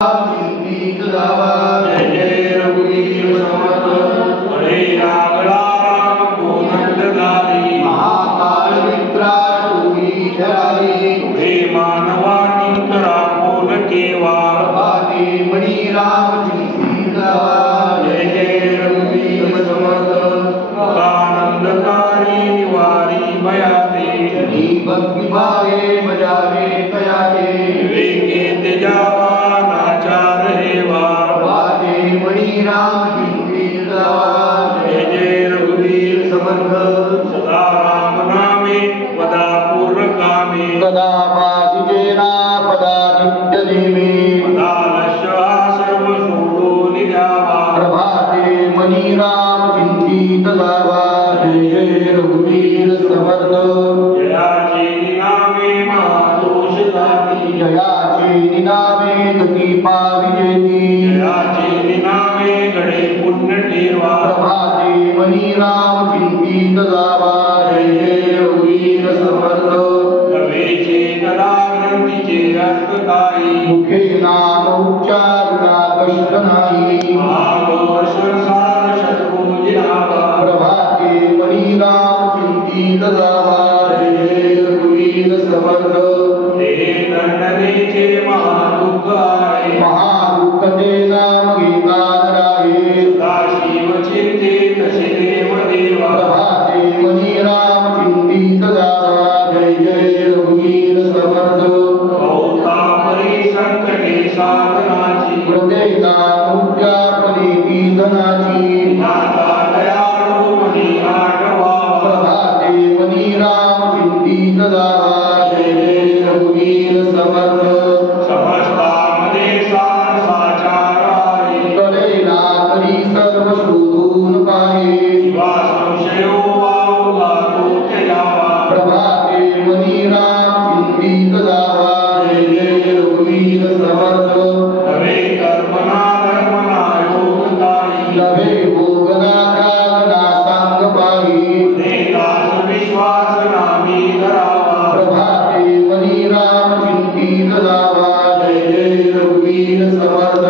जय जय रघुवीर समर्थ हरे राम कोमंड धारी महाकाल वित्राणी धरारी हे मानवा किंकरा कोल केवा प्रभाते मणि राम जय जय रघुवीर समर्थ आनंदकारी निवारी भयाते जनी भक्ति भावे बजावे कयाते विवेके तेजावा मणि राम जय जय रघुवीर समर्थ सदा राम नामे वदा पूर्ण कामे कदा पादिजेना पदा नित्य देवे पदा लश्वा सर्व सोडो निजावा प्रभाते मणि राम चिंतित लावा जय जय रघुवीर समर्थ जयाचे निनामे महादोष जाती जयाचे निनामे गती पाविजेती जयाचे निनामे गणे पुण्य ठेवा प्रभाते मणि राम चिंतित लावा जय जय रघुवीर समर्थ नवेचे कदा ग्रंथीचे अर्थ काही मुखे नाम उच्चारणा कष्ट नाही संसार शत्रुंजी नावा प्रभाते मणि राम चिंतित लावा जय जय रघुवीर समर्थ ते दंडनेचे महादुःख आहे महादुःख ते नाम गीता धरावे सदाशिव चिंतित शिदेव देवा प्रभाते मणि राम चिंतित लावा जय जय रघुवीर समर्थ भवतापरी संकटे साधनाची हृदयता उद्यापने धनाची माता दयाळु मणि आठवा प्रभाते मणि राम चिंतित लावा जय जय रघुवीर समर्थ समस्तामध्ये सार साचार आहे कलेला तरी सर्व शोधून पाहे शिवा संशयो वावला तो यावा प्रभाते मणि राम चिंतित लावा जय जय रघुवीर समर्थ नवे कर्मना धर्मना योगदायी नवे भोगना कागना सांग पाही नेदास विश्वास नामी धरावा प्रभाते मणि राम चिंतित लावा जय जय रघुवीर समर्थ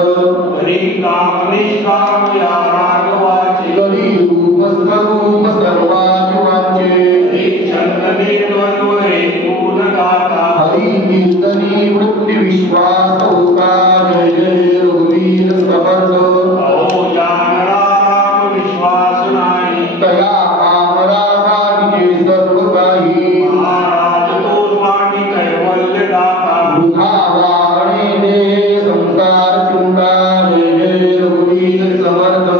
हरि काम निष्काम या राघवाचे हरि रूप स्वरूप सर्वाजीवांचे हरि चंदनी द्वंद्व एकूण गाथा हरि कीर्तनी वृत्ती विश्वास होता जय जय रघुवीर समर्थ अहो जानरा राम विश्वास नाही तया आमरा काढीचे सर्व काही महाराज तो स्वामी कैवल्य दाता बुधा वाहणे दे संसार चुंडा जय जय रघुवीर समर्थ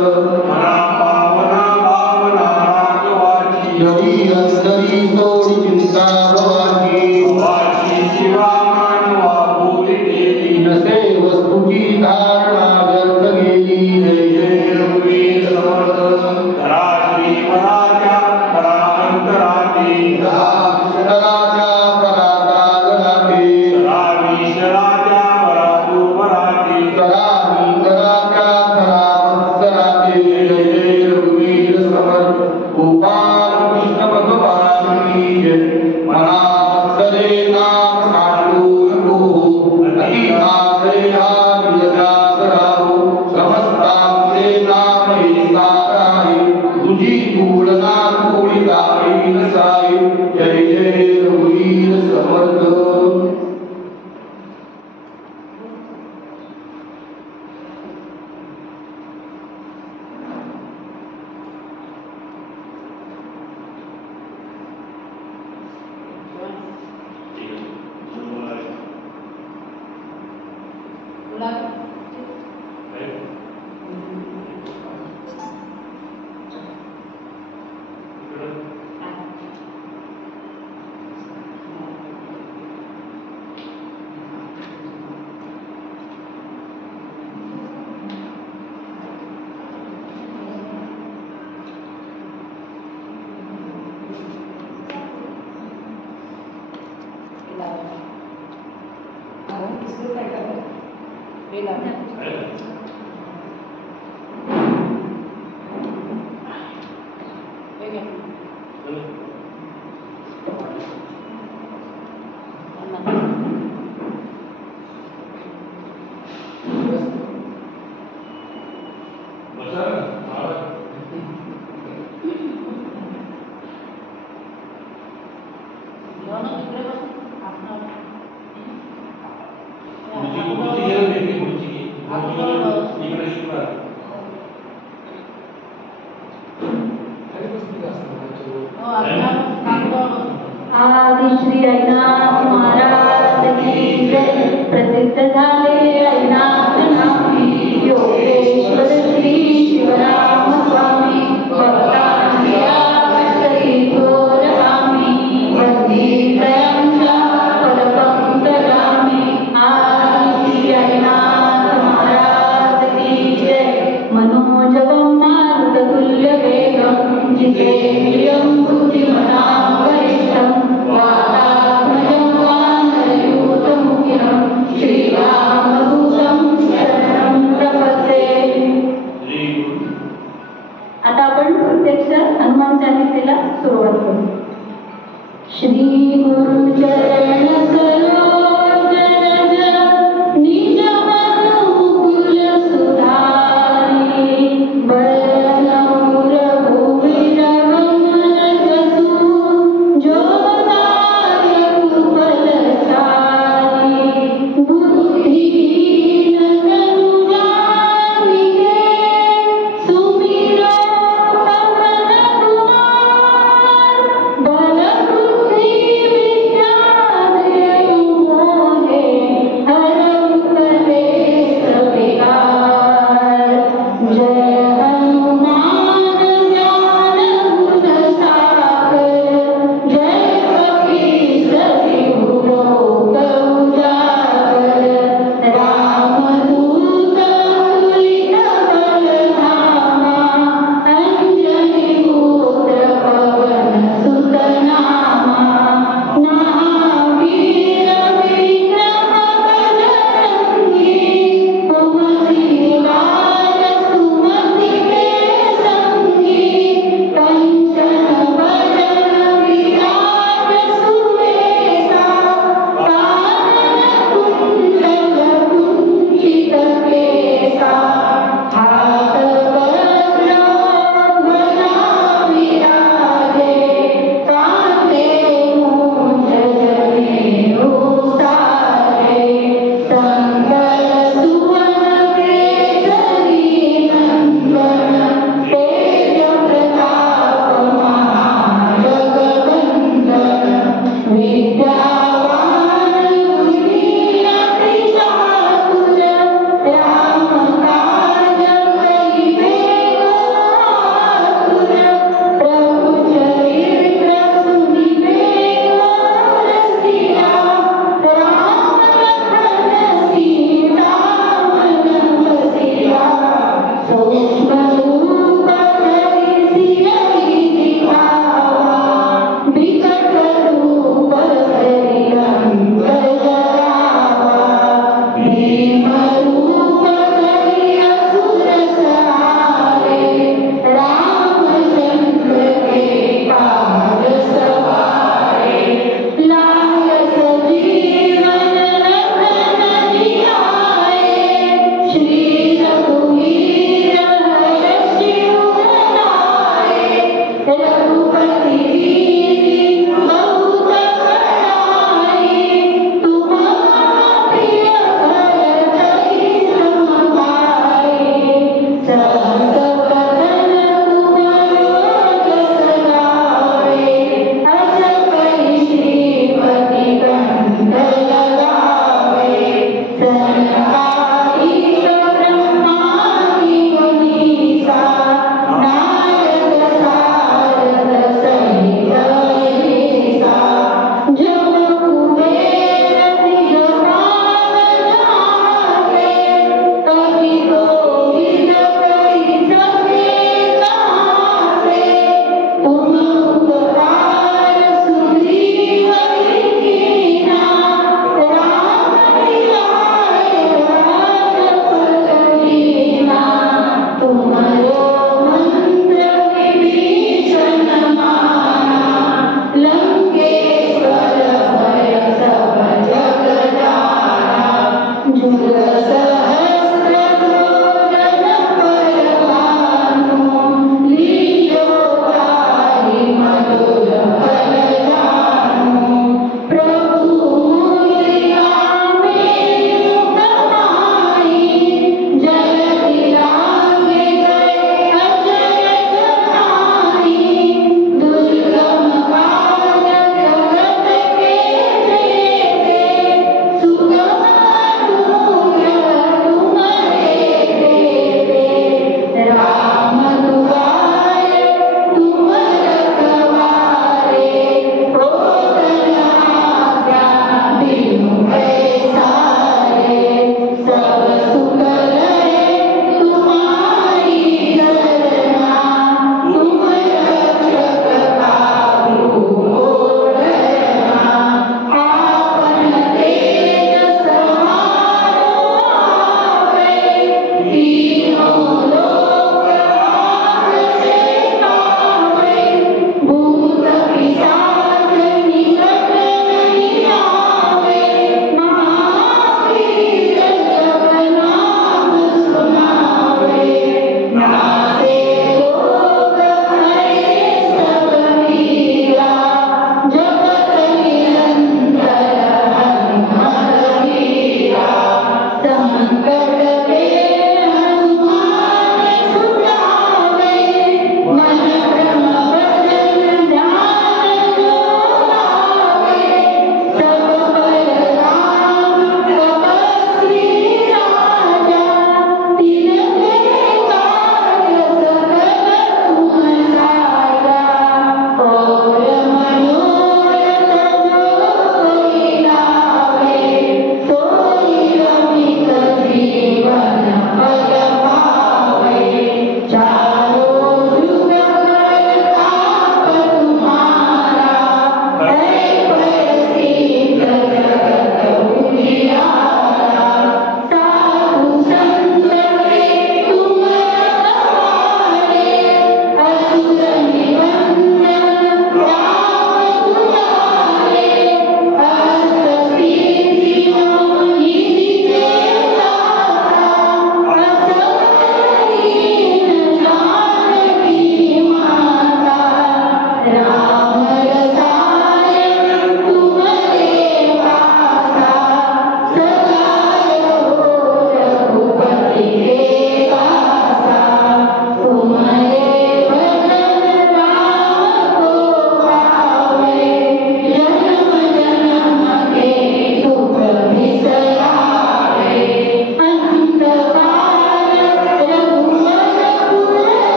मना पावना भावना राघवाची जरी अंतरी सोडी चिंता भवाची भवाची शिवा मानवा बोली देती नसे वस्तूची धारणा व्यर्थ गेली जय जय रघुवीर समर्थ धरा श्रीवराच्या धरा अंतराती धरा विष्णराच्या परा सागराते धरा विष्णराच्या परा दुर्मराती धरा मीतराच्या धरा मत्सराते जय जय रघुवीर समर्थ गोपाल कृष्ण भगवान की जय मना मत्सरे नाम साधू नको अति आदरे हा विलगास राहो समस्तांचे नाम हे साराही तुझी तुलना कोणी काही नसाई जय जय रघुवीर समर्थ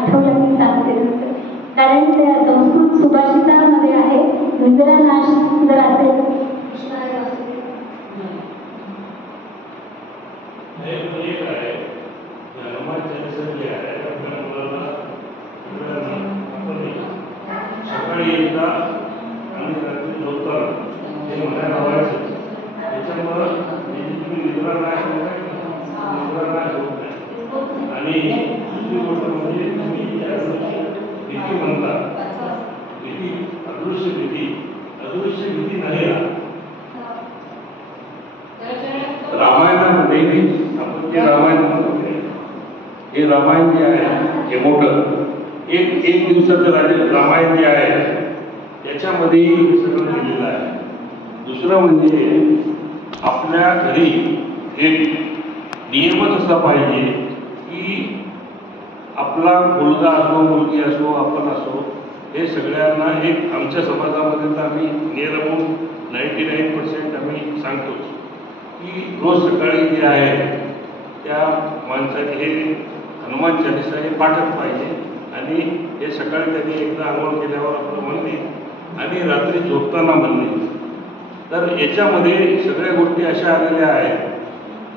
आठवलं की सांगते नंतर, कारण त्या संस्कृत सुभाषितामध्ये आहे, निद्रानाश जर असेल सकाळी एकदा आणि रात्री झोपताना हे म्हणायला लावायचं. त्याच्यामुळं निद्रानाश होत नाही. आणि दुसरी गोष्ट म्हणजे तुम्ही भीती म्हणता, भीती अदृश्य भीती नाही. रामायणामध्ये आपण जे रामायण म्हणतो हे रामायण जे आहे हे मोठं एक दिवसाचं रामायण जे आहे त्याच्यामध्ये हे सगळं लिहिलेलं आहे. दुसरं म्हणजे आपल्या घरी एक नियमच असा पाहिजे की आपला मुलगा असो, मुलगी असो, आपण असो, हे सगळ्यांना एक आमच्या समाजामध्ये तर आम्ही नियमून 99% आम्ही सांगतोच की रोज सकाळी जे आहे त्या माणसाने हे हनुमान चालीसा हे पाठच पाहिजे. आणि हे सकाळी त्यांनी एकदा आंघोळ केल्यावर आपलं म्हणणे आणि रात्री झोपताना म्हणणे. तर याच्यामध्ये सगळ्या गोष्टी अशा आलेल्या आहेत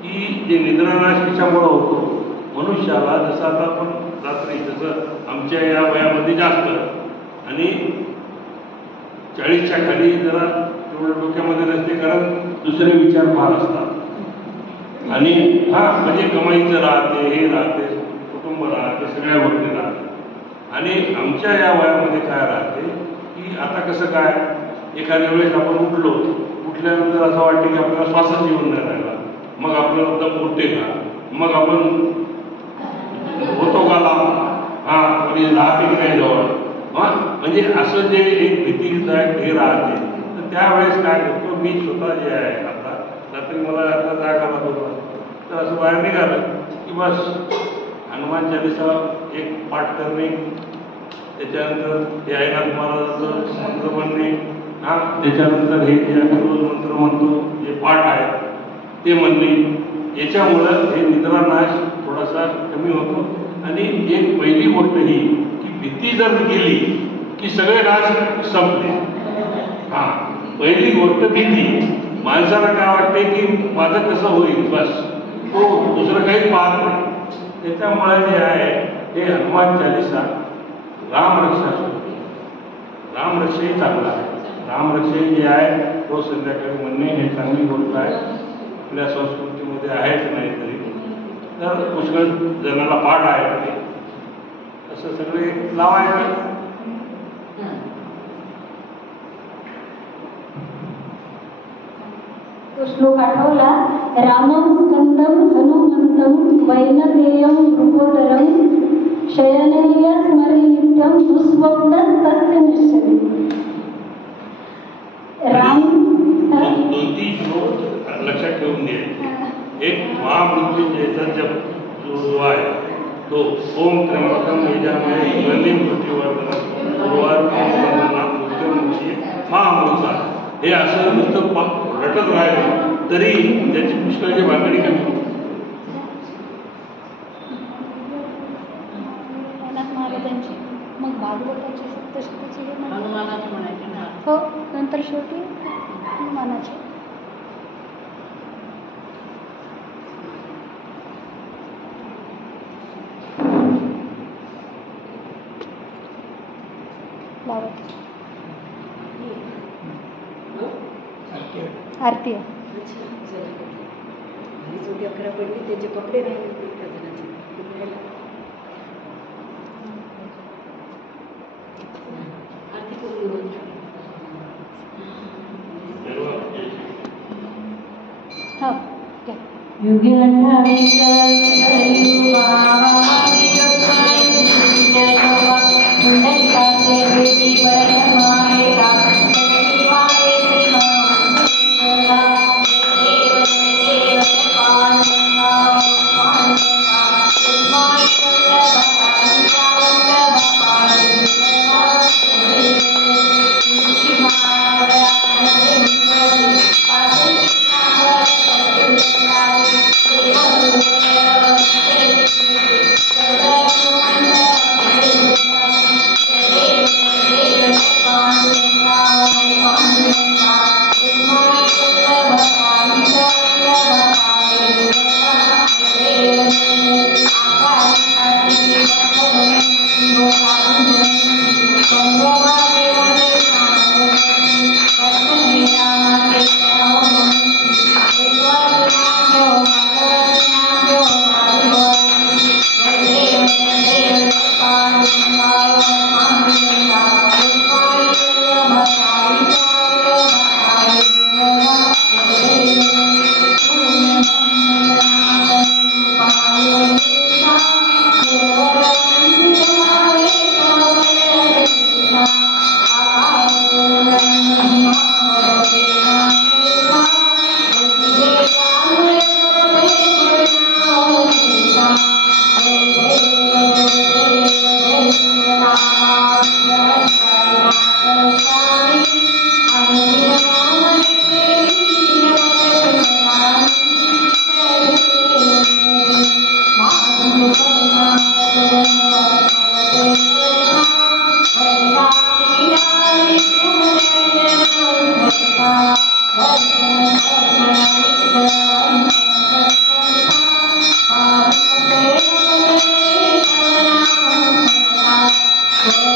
की जे निद्रानाश याच्यामुळं होतो मनुष्याला. जसं आता आपण रात्री जसं आमच्या या वयामध्ये जास्त आणि 40च्या खाली जरा तेवढं डोक्यामध्ये नसते, कारण दुसरे विचार फार असतात. आणि म्हणजे कमाईचं राहते, हे राहते, कुटुंब राहते, सगळ्या गोष्टी राहते. आणि आमच्या या वयामध्ये काय राहते की आता कसं काय एखाद्या वेळेस आपण उठल्यानंतर असं वाटतं की आपल्याला श्वासच येऊन नाही राहिला, मग आपल्याला दम उठते का, मग आपण होतो का लाभ, आणि राहते की नाही जवळ, म्हणजे असं जे एक भीतीदायक हे राहते. तर त्यावेळेस काय करतो मी स्वतः जे आहे आता रात्री मला आता जाग आला होता तर असं बाहेर निघालं की बस हनुमान चालीसा एक पाठ करणे, त्याच्यानंतर हे ऐनाथ महाराजांचं मंत्र म्हणणे, त्याच्यानंतर हे जे रोज मंत्र म्हणतो जे पाठ आहेत ते म्हणणे. याच्यामुळं हे निद्रानाश थोडासा कमी होतो. आणि एक पहिली गोष्ट ही की भीती जर गेली की सगळे नाश संपले. पहिली गोष्ट भीती. माणसाला काय वाटते की माझं कसं होईल, बस तो दुसरं काही पाहत नाही. त्याच्यामुळे जे आहे ते हनुमान चालीसा रामरक्षाही चांगला आहे. रामरक्षाही जे आहे रोज संध्याकाळी म्हणणे हे चांगली गोष्ट आहे. आपल्या संस्कृतीमध्ये आहेच नाही तरी तर पुष्कळ जणाला पाठ आहे ते असं सगळे लावायचं. तो श्लोक आठवला, रामं स्कंदं हनुमंतं वैनतेयं नृपोदरं शयनय्य स्मरे नित्यं दुःस्वप्नस्तस्य निश्चयम्. राम दोन-तीन श्लोक लक्षात ठेवून घ्यायचे. एक महामृत्युंजयचा जप जो आहे तो ओम त्र्यंबकं यजामहे सुगंधिं पुष्टिवर्धनम् उर्वारुकं मृत्युंजय महामृता. हे असं नुसतं रटत राहिलं तरी त्याची पुष्कळची भांगडी कमी. महाराजांची मग भागवताची सप्तशतीची हनुमानाची म्हणायची ना. हो, नंतर शेवटी हनुमानाची. आरती आहे. जोडी 11 पडली, त्याचे कपडे राहिले एका जणाचे. आरती करून युगे हो